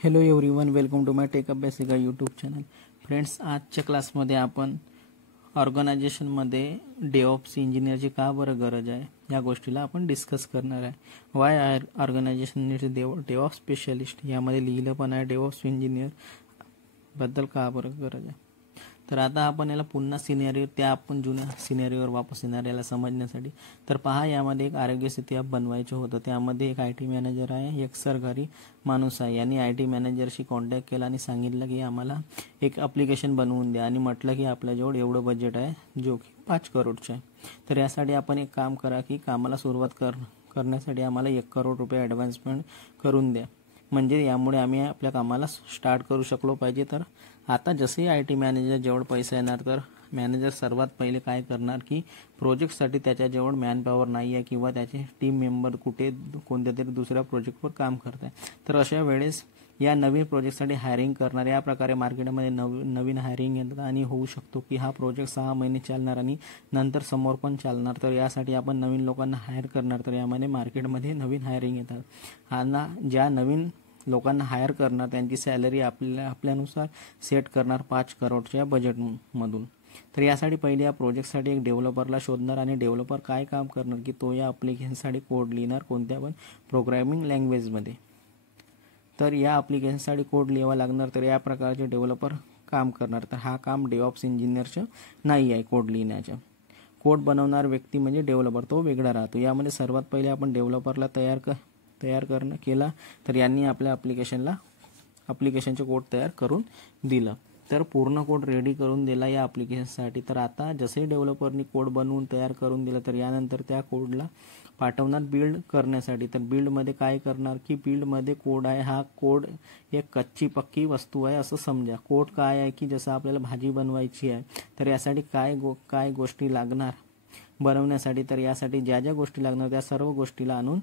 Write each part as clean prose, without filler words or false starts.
Hello everyone, welcome to my tech Abhyasika YouTube channel. Friends, आजच्या क्लासमध्ये आपण ऑर्गनायझेशनमध्ये डेव्हऑप्स इंजिनियरची का बरं गरज आहे या गोष्टीला आपण डिस्कस करणार आहे. Why are organization needs DevOps specialist, यामध्ये लिहिलं पण आहे डेव्हऑप्स इंजिनियर बद्दल का बरं गरज आहे. तर आता आपण याला पुन्हा सिनेरिओ त्या आपण जुन्या सिनेरिओवर वापस येणार याला समजण्यासाठी. तर पहा, यामध्ये एक आरोग्य सेतू ॲप बनवायचं होतं. त्यामध्ये एक IT मॅनेजर आहे, एक सरकारी माणूस आहे. यांनी IT मॅनेजरशी कॉन्टॅक्ट केला आणि सांगितलं की आम्हाला एक ॲप्लिकेशन बनवून द्या आणि म्हटलं की आपल्याजवळ एवढं बजेट आहे जो की 5 करोडचं आहे. तर यासाठी आपण एक काम करा की कामाला सुरुवात करण्यासाठी आम्हाला 1 करोड रुपये ॲडव्हान्समेंट करून द्या, म्हणजे यामुळे आम्ही आपल्या कामाला स्टार्ट करू शकलो पाहिजे. तर आता जसे IT मॅनेजर जवळ पैसा येणार तर मॅनेजर सर्वात पहिले काय करणार की प्रोजेक्टसाठी त्याच्याजवळ मॅनपॉवर नाही आहे किंवा त्याचे टीम मेंबर कोणत्या तरी दुसऱ्या प्रोजेक्टवर काम करत आहे. तर अशा वेळेस या नवीन प्रोजेक्टसाठी हायरिंग करणार. या प्रकारे मार्केटमध्ये नवीन हायरिंग येतात आणि होऊ शकतो की हा प्रोजेक्ट 6 महिने चालणार आणि नंतर समोर पण चालणार. तर यासाठी आपण नवीन लोकांना हायर करणार. तर यामध्ये मार्केटमध्ये नवीन हायरिंग येतात. ज्या नवीन लोकांना हायर करणार त्यांची सॅलरी आपल्यानुसार सेट करणार 5 करोडच्या बजेटमधून. तर यासाठी पहिले या प्रोजेक्टसाठी एक डेव्हलपरला शोधणार आणि डेव्हलपर काय काम करणार की तो या ॲप्लिकेशनसाठी कोड लिहिणार कोणत्या पण प्रोग्रॅमिंग लँग्वेजमध्ये. तर या ॲप्लिकेशनसाठी कोड लिहावा लागणार. तर या प्रकारचे डेव्हलपर काम करणार. तर हा काम डेव्हऑप्स इंजिनियरचं नाही आहे. कोड लिहिण्याचं, कोड बनवणार व्यक्ती म्हणजे डेव्हलपर, तो वेगळा राहतो. यामध्ये सर्वात पहिले आपण डेव्हलपरला तयार केला. तर यांनी आपल्या ॲप्लिकेशनचे कोड तयार करून दिलं. तर पूर्ण कोड रेडी करून दिला या ॲप्लिकेशनसाठी. तर आता जसे डेव्हलपरनी कोड बनवून तयार करून दिलं तर यानंतर त्या कोडला पाठवणार बिल्ड करण्यासाठी. तर बिल्डमध्ये काय करणार की बिल्डमध्ये कोड आहे. हा कोड एक कच्ची पक्की वस्तू आहे असं समजा. कोड काय आहे की जसं आपल्याला भाजी बनवायची आहे तर यासाठी काय गोष्टी लागणार बनवण्यासाठी. तर यासाठी ज्या गोष्टी लागणार त्या सर्व गोष्टीला आणून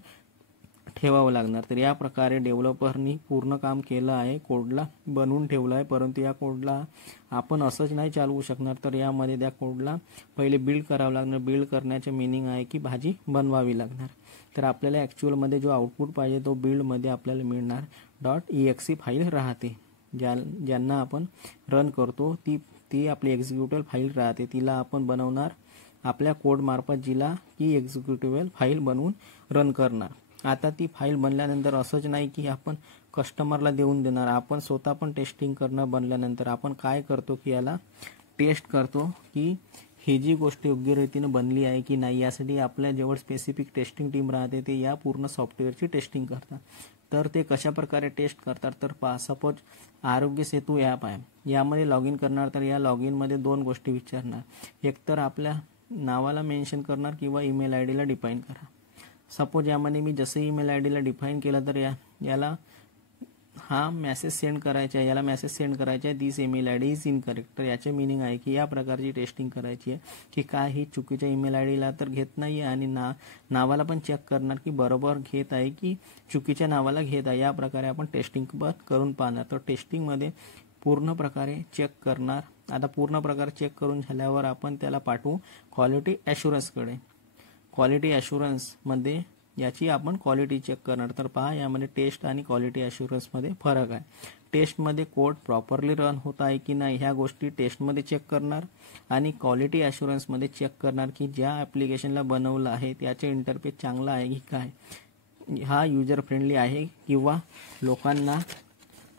ठेवावं लागणार. तर या प्रकारे डेव्हलपरनी पूर्ण काम केलं आहे, कोडला बनवून ठेवलं आहे. परंतु या कोडला आपण असंच नाही चालवू शकणार. तर यामध्ये त्या कोडला पहिले बिल्ड करावं लागणार. बिल्ड करण्याचे मिनिंग आहे की भाजी बनवावी लागणार. तर आपल्याला ॲक्च्युअलमध्ये जो आउटपुट पाहिजे तो बिल्डमध्ये आपल्याला मिळणार .exe फाईल राहते. ज्यांना आपण रन करतो ती आपली एक्झिक्युटेबल फाईल राहते. तिला आपण बनवणार आपल्या कोडमार्फत, जिला की एक्झिक्युटेबल फाईल बनवून रन करणार. आता ती फाईल बनल्यानंतर असंच नाही की आपण कस्टमरला देऊन देणार, आपण स्वतः पण टेस्टिंग करणं. बनल्यानंतर आपण काय करतो की याला टेस्ट करतो की ही जी गोष्ट योग्य रीतीनं बनली आहे की नाही. यासाठी आपल्या जवळ स्पेसिफिक टेस्टिंग टीम राहते, ते या पूर्ण सॉफ्टवेअरची टेस्टिंग करतात. तर ते कशा प्रकारे टेस्ट करतात तर सपोज आरोग्य सेतू ॲप आहे, यामध्ये लॉग इन करणार. तर या लॉग इनमध्ये 2 गोष्टी विचारणार. एक तर आपल्या नावाला मेन्शन करणार किंवा ईमेल ID ला डिफाईन करा. सपोज यामध्ये मी जसं ईमेल ID ला डिफाईन केलं तर याला हा मेसेज सेंड करायचा आहे, याला मेसेज सेंड करायचा आहे दिस ईमेल ID इज इनकरेक्ट. तर याचे मिनिंग आहे की या प्रकारची टेस्टिंग करायची आहे की काय ही चुकीच्या ईमेल ID ला तर घेत नाही आहे आणि नावाला पण चेक करणार की बरोबर घेत आहे की चुकीच्या नावाला घेत आहे. या प्रकारे आपण टेस्टिंग पण करून पाहणार. तर टेस्टिंगमध्ये पूर्ण प्रकारे चेक करणार. आता पूर्ण प्रकारे चेक करून झाल्यावर आपण त्याला पाठवू क्वालिटी ॲश्युरन्सकडे. क्वालिटी ॲश्युरन्समध्ये याची आपण क्वालिटी चेक करणार. तर पहा, यामध्ये टेस्ट आणि क्वालिटी ॲश्युरन्समध्ये फरक आहे. टेस्टमध्ये कोड प्रॉपरली रन होत आहे की नाही ह्या गोष्टी टेस्टमध्ये चेक करणार आणि क्वालिटी ॲश्युरन्समध्ये चेक करणार की ज्या ॲप्लिकेशनला बनवलं आहे त्याचे इंटरफेस चांगला आहे की काय, हा युजर फ्रेंडली आहे किंवा लोकांना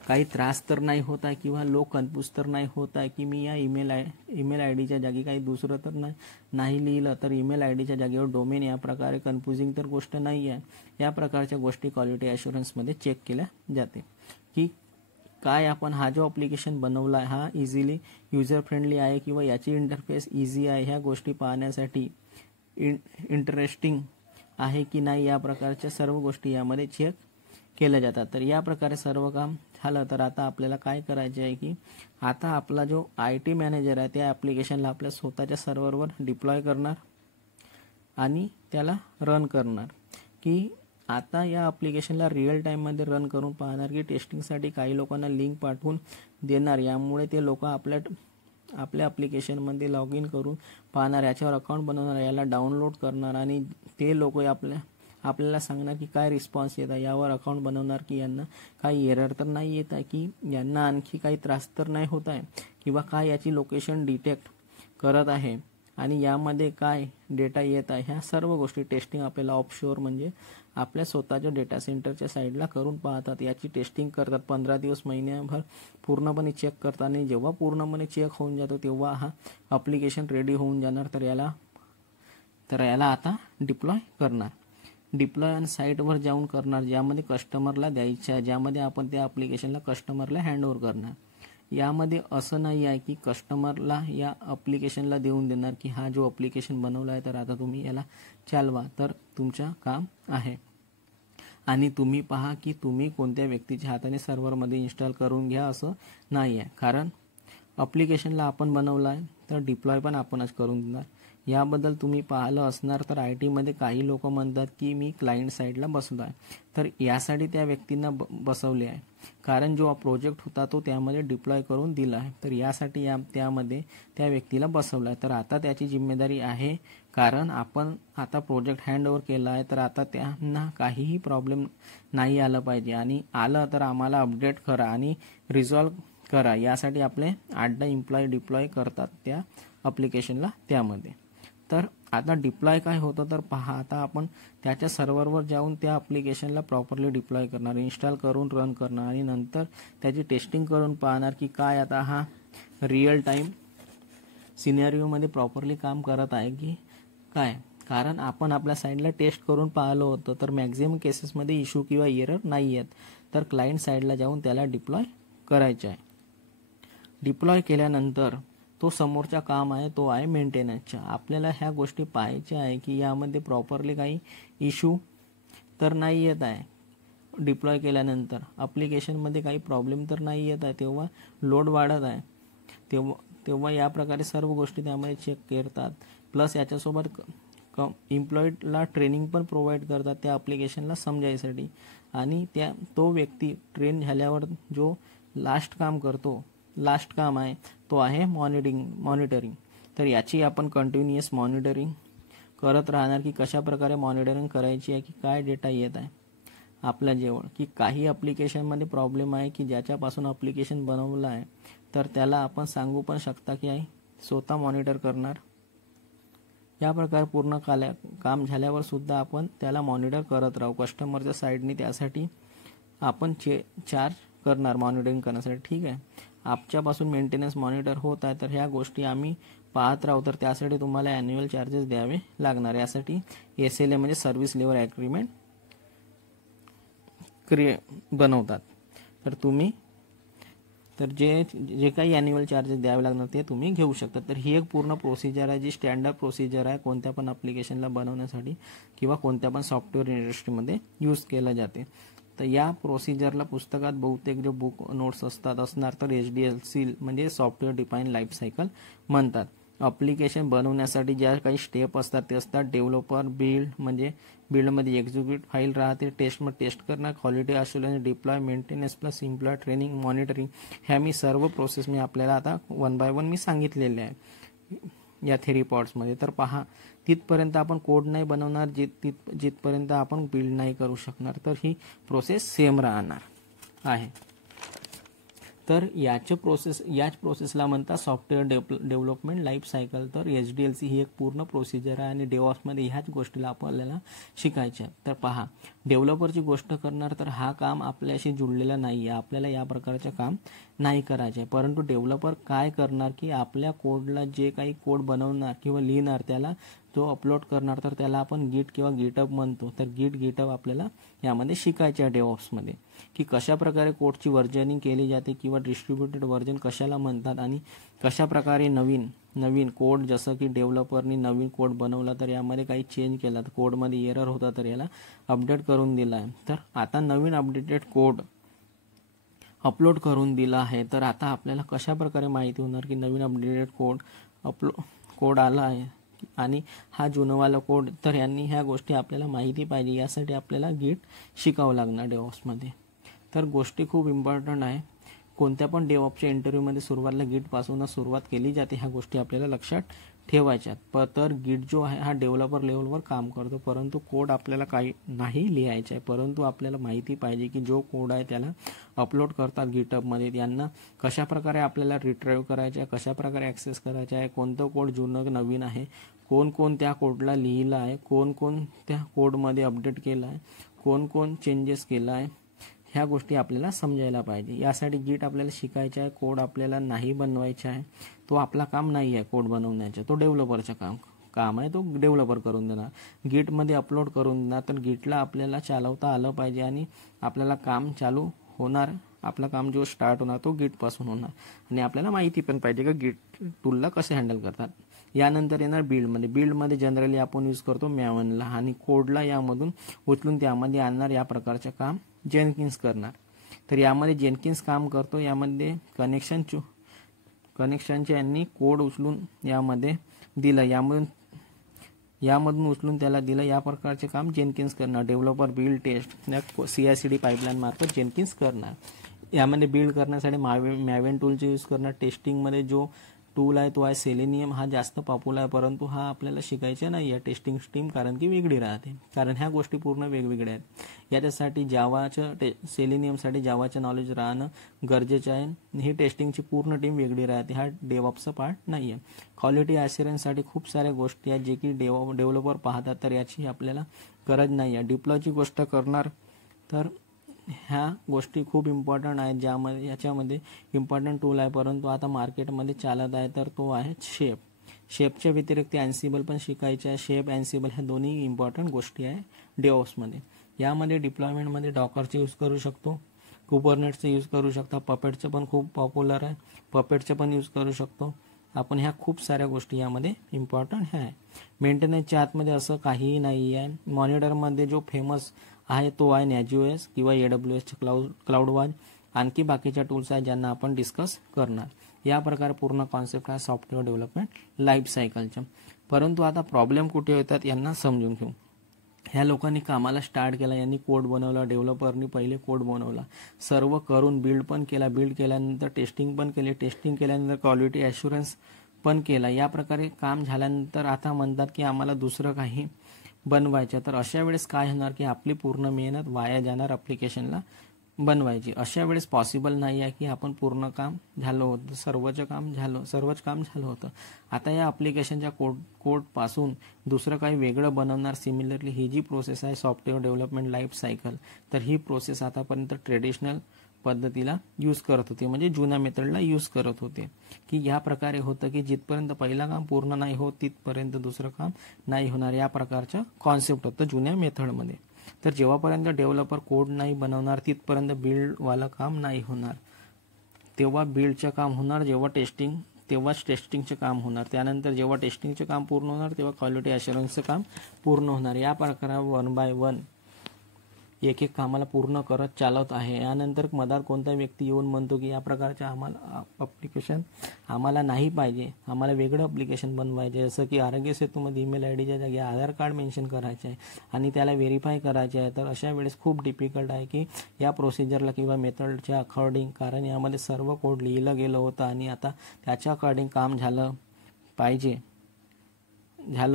काही त्रास तर नाही होत आहे किंवा लोक कन्फ्यूज तर नाही होत आहे की मी या ईमेल IDच्या जागी काही दुसरं तर नाही लिहिलं तर ईमेल IDच्या जागेवर डोमेन, या प्रकारे कन्फ्युजिंग तर गोष्ट नाही आहे. या प्रकारच्या गोष्टी क्वालिटी ॲश्युरन्समध्ये चेक केल्या जाते की काय आपण हा जो ॲप्लिकेशन बनवला आहे हा इझिली युजर फ्रेंडली आहे किंवा याची इंटरफेस इझी आहे. ह्या गोष्टी पाहण्यासाठी इंटरेस्टिंग आहे की नाही या प्रकारच्या सर्व गोष्टी यामध्ये चेक केल्या जातात. तर या प्रकारे सर्व काम झालं. तर आता आपल्याला काय करायचे आहे की आता आपला जो IT मॅनेजर आहे त्या ॲप्लिकेशनला आपल्या स्वतःच्या सर्व्हरवर डिप्लॉय करणार आणि त्याला रन करणार. की आता या ॲप्लिकेशनला रिअल टाईममध्ये रन करून पाहणार की टेस्टिंगसाठी काही लोकांना लिंक पाठवून देणार. यामुळे ते लोक आपल्या ॲप्लिकेशनमध्ये लॉग इन करून पाहणार, याच्यावर अकाउंट बनवणार, याला डाउनलोड करणार आणि ते लोक आपल्याला सांगणार की काय रिस्पॉन्स येत आहे, यावर अकाउंट बनवणार की यांना काही एरर तर नाही येत आहे, की यांना आणखी काही त्रास तर नाही होत आहे, किंवा काय याची लोकेशन डिटेक्ट करत आहे आणि यामध्ये काय डेटा येत आहे, ह्या सर्व गोष्टी टेस्टिंग आपल्याला ऑफशोअर म्हणजे आपल्या स्वतःच्या डेटा सेंटरच्या साईडला करून पाहतात. याची टेस्टिंग करतात 15 दिवस महिन्याभर पूर्णपणे चेक करतात आणि जेव्हा पूर्णपणे चेक होऊन जातो तेव्हा हा ॲप्लिकेशन रेडी होऊन जाणार. तर याला आता डिप्लॉय करणार. डिप्लॉय आणि साईटवर जाऊन करणार, ज्यामध्ये कस्टमरला द्यायचं आहे, ज्यामध्ये आपण त्या ॲप्लिकेशनला कस्टमरला हँडओव्हर करणार. यामध्ये असं नाही आहे की कस्टमरला या ॲप्लिकेशनला देऊन देणार की हा जो ॲप्लिकेशन बनवला आहे तर आता तुम्ही याला चालवा, तर तुमचं काम आहे. आणि तुम्ही पहा की तुम्ही कोणत्या व्यक्तीच्या हाताने सर्व्हरमध्ये इन्स्टॉल करून घ्या असं नाही आहे, कारण ॲप्लिकेशनला आपण बनवलं आहे तर डिप्लॉय पण आपणच करून देणार. याबद्दल तुम्ही पाहिलं असणार तर IT मध्ये काही लोक म्हणतात की मी क्लायंट साईडला बसलो आहे, तर यासाठी त्या व्यक्तींना बसवले आहे, कारण जो प्रोजेक्ट होता तो त्यामध्ये डिप्लॉय करून दिला आहे, तर यासाठी त्यामध्ये त्या व्यक्तीला बसवलं आहे. तर आता त्याची जिम्मेदारी आहे, कारण आपण आता प्रोजेक्ट हँडओव्हर केला आहे, तर आता त्यांना काहीही प्रॉब्लेम नाही आलं पाहिजे, आणि आलं तर आम्हाला अपडेट करा आणि रिझॉल्व करा. यासाठी आपले 8-10 एम्प्लॉई डिप्लॉय करतात त्या ॲप्लिकेशनला त्यामध्ये. तर आता डिप्लॉय काय होतं तर पहा, आता आपण त्याच्या सर्व्हरवर जाऊन त्या ॲप्लिकेशनला प्रॉपरली डिप्लॉय करणार, इन्स्टॉल करून रन करणार आणि नंतर त्याची टेस्टिंग करून पाहणार की काय आता हा रिअल टाईम सिनेरिओमध्ये प्रॉपरली काम करत आहे की काय. कारण आपण आपल्या साईडला टेस्ट करून पाहिलं होतं तर मॅक्झिमम केसेसमध्ये इश्यू किंवा एरर नाही आहेत, तर क्लायंट साईडला जाऊन त्याला डिप्लॉय करायचं आहे. डिप्लॉय केल्यानंतर तो समोरचा काम आहे तो आहे मेंटेनन्सचा. आपल्याला ह्या गोष्टी पाहायच्या आहे की यामध्ये प्रॉपरली काही इश्यू तर नाही येत आहे. डिप्लॉय केल्यानंतर ॲप्लिकेशनमध्ये काही प्रॉब्लेम तर नाही येत आहे, तेव्हा लोड वाढत आहे, तेव्हा या प्रकारे सर्व गोष्टी त्यामध्ये चेक करतात. प्लस याच्यासोबत एम्प्लॉईला ट्रेनिंग पण प्रोव्हाइड करतात त्या ॲप्लिकेशनला समजायसाठी, आणि तो व्यक्ती ट्रेन झाल्यावर जो लास्ट काम आहे तो आहे मॉनिटरिंग. तर याची आपण कंटिन्युअस मॉनिटरिंग करत राहणार की कशा प्रकारे मॉनिटरिंग करायची आहे, की काय डेटा येत आहे आपल्याजवळ, की काही ॲप्लिकेशनमध्ये प्रॉब्लेम आहे की ज्याच्यापासून ॲप्लिकेशन बनवलं आहे तर त्याला आपण सांगू पण शकता की आहे स्वतः मॉनिटर करणार. या प्रकारे पूर्ण काम झाल्यावर सुद्धा आपण त्याला मॉनिटर करत राहू कस्टमरच्या साईडने. त्यासाठी आपण चार्ज करणार मॉनिटरिंग करण्यासाठी. ठीक आहे, आमच्यापासून मेंटेनन्स मॉनिटर होत आहे तर ह्या गोष्टी आम्ही पाहत राहू, तर त्यासाठी तुम्हाला ॲन्युअल चार्जेस द्यावे लागणार. यासाठी SLA म्हणजे सर्व्हिस लेव्हल ॲग्रीमेंट बनवतात. तर जे काही ॲन्युअल चार्जेस द्यावे लागणार ते तुम्ही घेऊ शकता. तर ही एक पूर्ण प्रोसिजर आहे, जी स्टँडर्ड प्रोसिजर आहे कोणत्या पण ॲप्लिकेशनला बनवण्यासाठी किंवा कोणत्या पण सॉफ्टवेअर इंडस्ट्रीमध्ये यूज केलं जाते. तर या प्रोसिजरला पुस्तकात बहुतेक जे बुक नोट्स असणार तर SDLC म्हणजे सॉफ्टवेअर डिफाईन लाईफ सायकल म्हणतात. ॲप्लिकेशन बनवण्यासाठी ज्या काही स्टेप असतात ते असतात डेव्हलपर, बिल्डमध्ये एक्झिक्यूट फाईल राहते, टेस्ट करणं, quality assurance, deploy, maintenance plus employ training, monitoring. ह्या सर्व प्रोसेस आपल्याला आता 1 by 1 सांगितलेले आहे या थेरी पार्ट्समध्ये. तर पहा, तिथपर्यंत आपण कोड नाही बनवणार जिथपर्यंत आपण बिल्ड नाही करू शकणार, तर ही प्रोसेस सेम राहणार आहे. तर याच प्रोसेसला म्हणतात सॉफ्टवेअर डेव्हलपमेंट लाईफ सायकल. तर SDLC ही एक पूर्ण प्रोसिजर आहे आणि डेव्हऑप्समध्ये ह्याच गोष्टीला आपल्याला शिकायच्या. तर पहा, डेव्हलपरची गोष्ट करणार तर हा काम आपल्याशी जुळलेला नाही आहे, आपल्याला या प्रकारचे काम नाही करायचे आहे. परंतु डेव्हलपर काय करणार की आपल्या कोडला जे काही कोड बनवणार किंवा लिहिणार त्याला जो अपलोड करणार तर त्याला आपण गिट किंवा गिटअप म्हणतो. तर गिटअप आपल्याला यामध्ये शिकायचे आहे डेव्हऑप्समध्ये, की कशा प्रकारे कोडची वर्जनिंग केली जाते किंवा डिस्ट्रीब्युटेड वर्जन कशाला म्हणतात, आणि कशा प्रकारे नवीन कोड, जसं की डेव्हलपरनी नवीन कोड बनवला तर यामध्ये काही चेंज केला तर कोडमध्ये एरर होता तर याला अपडेट करून दिला आहे. तर आता नवीन अपडेटेड कोड अपलोड करून दिला आहे, तर आता आपल्याला कशा प्रकारे माहिती होणार की नवीन अपडेटेड कोड आला आहे आणि हा जुनवाला कोड. तर यांनी ह्या गोष्टी आपल्याला माहिती पाहिजे, यासाठी आपल्याला गिट शिकावं लागणार डेव्हऑप्समध्ये. तर गोष्टी खूप इम्पॉर्टंट आहे. कोणत्या पण डेव्हऑप्सच्या इंटरव्ह्यूमध्ये सुरुवातीला गिटपासूनच सुरुवात केली जाते. ह्या गोष्टी आपल्याला लक्षात ठेवायच्यात. तर गिट जो आहे हा डेव्हलपर लेवलवर काम करतो, परंतु कोड आपल्याला काही नाही लिहायचा आहे. परंतु आपल्याला माहिती पाहिजे की जो कोड आहे त्याला अपलोड करतात गिटहबमध्ये, त्यांना कशाप्रकारे आपल्याला रिट्राईव्ह करायचं आहे, कशाप्रकारे ॲक्सेस करायचं आहे, कोणतं कोड जुनं नवीन आहे, कोण कोण त्या कोडला लिहिलं आहे, कोण कोण त्या कोडमध्ये अपडेट केलं आहे, कोण कोण चेंजेस केला आहे, ह्या गोष्टी आपल्याला समजायला पाहिजे. यासाठी गिट आपल्याला शिकायचं आहे. कोड आपल्याला नाही बनवायचा आहे. तो आपला काम नाही आहे कोड बनवण्याचं, तो डेव्हलपरचं काम आहे. तो डेव्हलपर करून देणार, गिटमध्ये अपलोड करून देणार. तर गिटला आपल्याला चालवता आलं पाहिजे आणि आपल्याला काम चालू होणार, आपलं काम जो स्टार्ट होणार तो गिटपासून होणार. आणि आपल्याला माहिती पण पाहिजे का गिट टूलला कसे हँडल करतात. यानंतर येणार बिल्डमध्ये जनरली आपण यूज करतो मॅवनला, आणि कोडला यामधून उचलून त्यामध्ये आणणार. या प्रकारचे काम जेनकिन्स करणार. तर यामध्ये जेनकिन्स काम करतो. यामध्ये कनेक्शनचे यांनी कोड उचलून यामध्ये दिलं, यामधून उचलून त्याला दिलं. या प्रकारचे काम जेनकिन्स करणार. डेव्हलपर बिल्ड टेस्ट या CI/CD पाईपलाईन मार्फत जेनकिन्स करणार. यामध्ये बिल्ड करण्यासाठी मॅवेन टूलचे यूज करणार. टेस्टिंगमध्ये जो टूल आहे तो आहे सेलेनियम. हा जास्त पॉप्युलर आहे, परंतु हा आपल्याला शिकायचा नाही आहे टेस्टिंग टीम, कारण की वेगळी राहते. कारण ह्या गोष्टी पूर्ण वेगवेगळ्या आहेत. याच्यासाठी सेलेनियमसाठी जावाचं नॉलेज राहणं गरजेचं आहे. ही टेस्टिंगची पूर्ण टीम वेगळी राहते. हा डेव्हऑप्सचा पार्ट नाही आहे. क्वालिटी ॲश्युरन्ससाठी खूप साऱ्या गोष्टी आहेत जे की डेव्हलपर पाहतात, तर याची आपल्याला गरज नाही आहे. डिप्लॉयची गोष्ट करणार तर ह्या गोष्टी खूप इम्पॉर्टंट आहेत, याच्यामध्ये इम्पॉर्टंट टूल आहे, परंतु आता मार्केटमध्ये चालत आहे तर तो आहे शेपच्या व्यतिरिक्त अँसिबल पण शिकायचे आहे. शेप अँसिबल ह्या दोन्ही इम्पॉर्टंट गोष्टी आहे डेव्हऑप्समध्ये. यामध्ये डिप्लॉयमेंटमध्ये डॉकरचे यूज करू शकतो, कुबरनेट्सचे यूज करू शकता, पपेटचं पण खूप पॉप्युलर आहे, पपेटचं पण यूज करू शकतो आपण. ह्या खूप साऱ्या गोष्टी यामध्ये इम्पॉर्टंट आहे. मेंटेनन्सच्या आतमध्ये असं काहीही नाही आहे. मॉनिटरमध्ये जो फेमस आहे तो आहे नॅजिओएस किंवा AWSचे क्लाउडवाज. आणखी बाकीच्या टूल्स आहेत ज्यांना आपण डिस्कस करणार. या प्रकारे पूर्ण कॉन्सेप्ट आहे सॉफ्टवेअर डेव्हलपमेंट लाईफ सायकलच्या. परंतु आता प्रॉब्लेम कुठे होतात यांना समजून घेऊ. ह्या लोकांनी कामाला स्टार्ट केला, यांनी कोड बनवला, डेव्हलपरनी पहिले कोड बनवला, सर्व करून बिल्ड पण केला, बिल्ड केल्यानंतर टेस्टिंग पण केली, टेस्टिंग केल्यानंतर क्वालिटी ॲश्युरन्स पण केला. या प्रकारे काम झाल्यानंतर आता म्हणतात की आम्हाला दुसरं काही बनवायचं. तर अशा वेळेस काय होणार की आपली पूर्ण मेहनत वाया जाणार ॲप्लिकेशनला बनवायची. अशा वेळेस पॉसिबल नाही आहे की आपण पूर्ण काम झालं होतं, सर्वच काम झालं होतं. आता या ॲप्लिकेशनच्या कोडपासून दुसरं काही वेगळं बनवणार. सिमिलरली ही जी प्रोसेस आहे सॉफ्टवेअर डेव्हलपमेंट लाईफ सायकल, तर ही प्रोसेस आतापर्यंत ट्रेडिशनल पद्धतीला यूज करत होते, म्हणजे जुन्या मेथडला यूज करत होते. की या प्रकारे होतं की जिथपर्यंत पहिलं काम पूर्ण नाही होत तिथपर्यंत दुसरं काम नाही होणार. या प्रकारचं कॉन्सेप्ट होतं जुन्या मेथडमध्ये. तर जेव्हापर्यंत डेव्हलपर कोड नाही बनवणार तिथपर्यंत बिल्डवालं काम नाही होणार. तेव्हा बिल्डचं काम होणार, तेव्हाच टेस्टिंगचं काम होणार. त्यानंतर जेव्हा टेस्टिंगचं काम पूर्ण होणार तेव्हा क्वालिटी ॲश्युरन्सचं काम पूर्ण होणार. या प्रकारे 1 बाय 1 एक कामाला पूर्ण करत चालत आहे. यानंतर मधात कोणता व्यक्ती येऊन म्हणतो की या प्रकारचे आम्हाला ॲप्लिकेशन आम्हाला नाही पाहिजे, आम्हाला वेगळं ॲप्लिकेशन बनवायचे, जसं की आरोग्य सेतूमध्ये ईमेल आयडीच्या जागी आधार कार्ड मेन्शन करायचे आहे आणि त्याला व्हेरीफाय करायचे आहे. तर अशा वेळेस खूप डिफिकल्ट आहे की या प्रोसिजरला किंवा मेथडच्या अकॉर्डिंग, कारण यामध्ये सर्व कोड लिहिलं गेलं होतं आणि आता त्याच्या अकॉर्डिंग काम झालं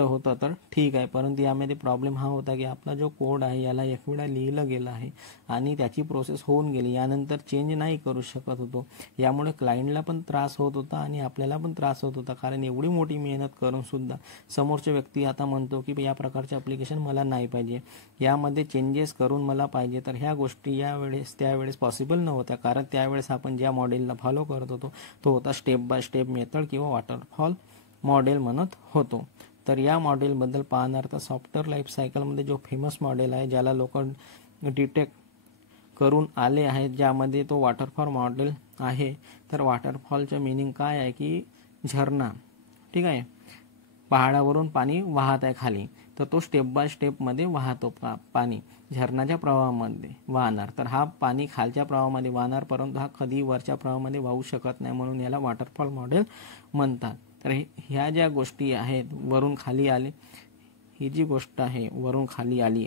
होतं तर ठीक आहे. परंतु यामध्ये प्रॉब्लेम हा होता की आपला जो कोड आहे याला एक वेळा लिहिलं गेलं आहे आणि त्याची प्रोसेस होऊन गेली, यानंतर चेंज नाही करू शकत होतो. यामुळे क्लायंटला पण त्रास होत होता आणि आपल्याला पण त्रास होत होता, कारण एवढी मोठी मेहनत करून सुद्धा समोरचा व्यक्ती आता म्हणतो की या प्रकारचे ॲप्लिकेशन मला नाही पाहिजे, यामध्ये चेंजेस करून मला पाहिजे. तर ह्या गोष्टी त्यावेळेस पॉसिबल नव्हत्या, कारण त्यावेळेस आपण ज्या मॉडेलला फॉलो करत होतो तो होता स्टेप बाय स्टेप मेथड किंवा वॉटरफॉल मॉडेल म्हणत होतो. तर या मॉडेलबद्दल पाहणार तर सॉफ्टवेअर लाईफ सायकलमध्ये जो फेमस मॉडेल आहे ज्याला लोक डिटेक्ट करून आले आहेत, ज्यामध्ये तो वॉटरफॉल मॉडेल आहे. तर वॉटरफॉलचं मिनिंग काय आहे की झरणा, ठीक आहे, पहाडावरून पाणी वाहत आहे खाली, तर तो स्टेप बाय स्टेपमध्ये वाहतो पाणी झरणाच्या प्रवाहामध्ये वाहणार. तर हा पाणी खालच्या प्रवाहामध्ये वाहणार, परंतु हा कधी वरच्या प्रवाहामध्ये वाहू शकत नाही, म्हणून याला वॉटरफॉल मॉडेल म्हणतात. तर ह्या ज्या गोष्टी आहेत वरून खाली आले, ही जी गोष्ट आहे वरून खाली आली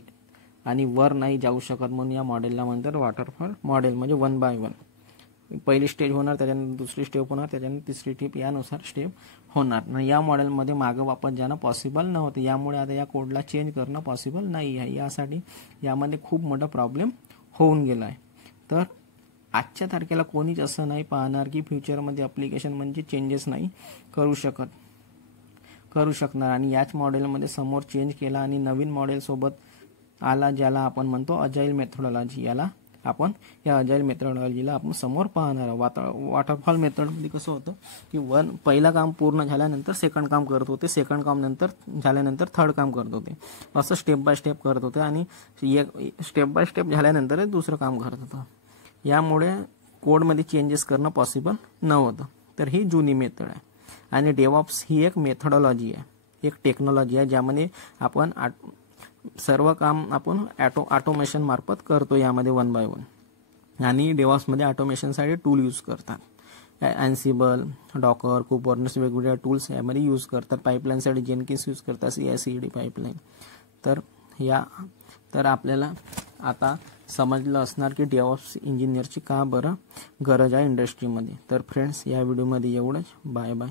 आणि वर नाही जाऊ शकत, म्हणून या मॉडेलला म्हणतात वॉटरफॉल मॉडेल, म्हणजे 1 बाय 1. पहिली स्टेज होणार, त्याच्यानंतर दुसरी स्टेप होणार, त्याच्यानंतर तिसरी स्टेप, यानुसार स्टेप होणार. या मॉडेलमध्ये मागं वापस जाणं पॉसिबल नव्हतं. यामुळे आता या कोडला चेंज करणं पॉसिबल नाही आहे. यासाठी यामध्ये खूप मोठा प्रॉब्लेम होऊन गेला आहे. तर आजच्या तारखेला कोणीच असं नाही पाहणार की फ्युचरमध्ये ॲप्लिकेशन म्हणजे चेंजेस नाही करू शकणार. आणि याच मॉडेलमध्ये समोर चेंज केला आणि नवीन मॉडेलसोबत आला, ज्याला आपण म्हणतो अजाईल मेथोडॉलॉजी. या अजाईल मेथोडॉलॉजीला आपण समोर पाहणार आहोत. वॉटरफॉल मेथडमध्ये कसं होतं की पहिलं काम पूर्ण झाल्यानंतर सेकंड काम करत होते, सेकंड काम नंतर झाल्यानंतर थर्ड काम करत होते, असं स्टेप बाय स्टेप करत होते आणि स्टेप बाय स्टेप झाल्यानंतर दुसरं काम करत होतं. यामुळे कोडमध्ये चेंजेस करणं पॉसिबल नव्हतं. तर ही जुनी मेथड आहे. आणि डेव्हऑप्स ही एक मेथोडॉलॉजी आहे, एक टेक्नॉलॉजी आहे, ज्यामध्ये आपण सर्व काम आपण ऑटोमेशन मार्फत करतो. यामध्ये 1 बाय 1. आणि डेव्हऑप्समध्ये ऑटोमेशनसाठी टूल यूज करतात. अँसिबल, डॉकर, कुबरनेटिस वेगवेगळ्या टूल्स यामध्ये यूज करतात. पाईपलाईनसाठी जेनकिन्स यूज करतात, CI/CD पाईपलाईन. तर आपल्याला आता समजलं असणार की डेव्हऑप्स इंजिनियरची का बरं गरज आहे इंडस्ट्रीमध्ये. तर फ्रेंड्स, या व्हिडिओमध्ये एवढंच. Bye bye.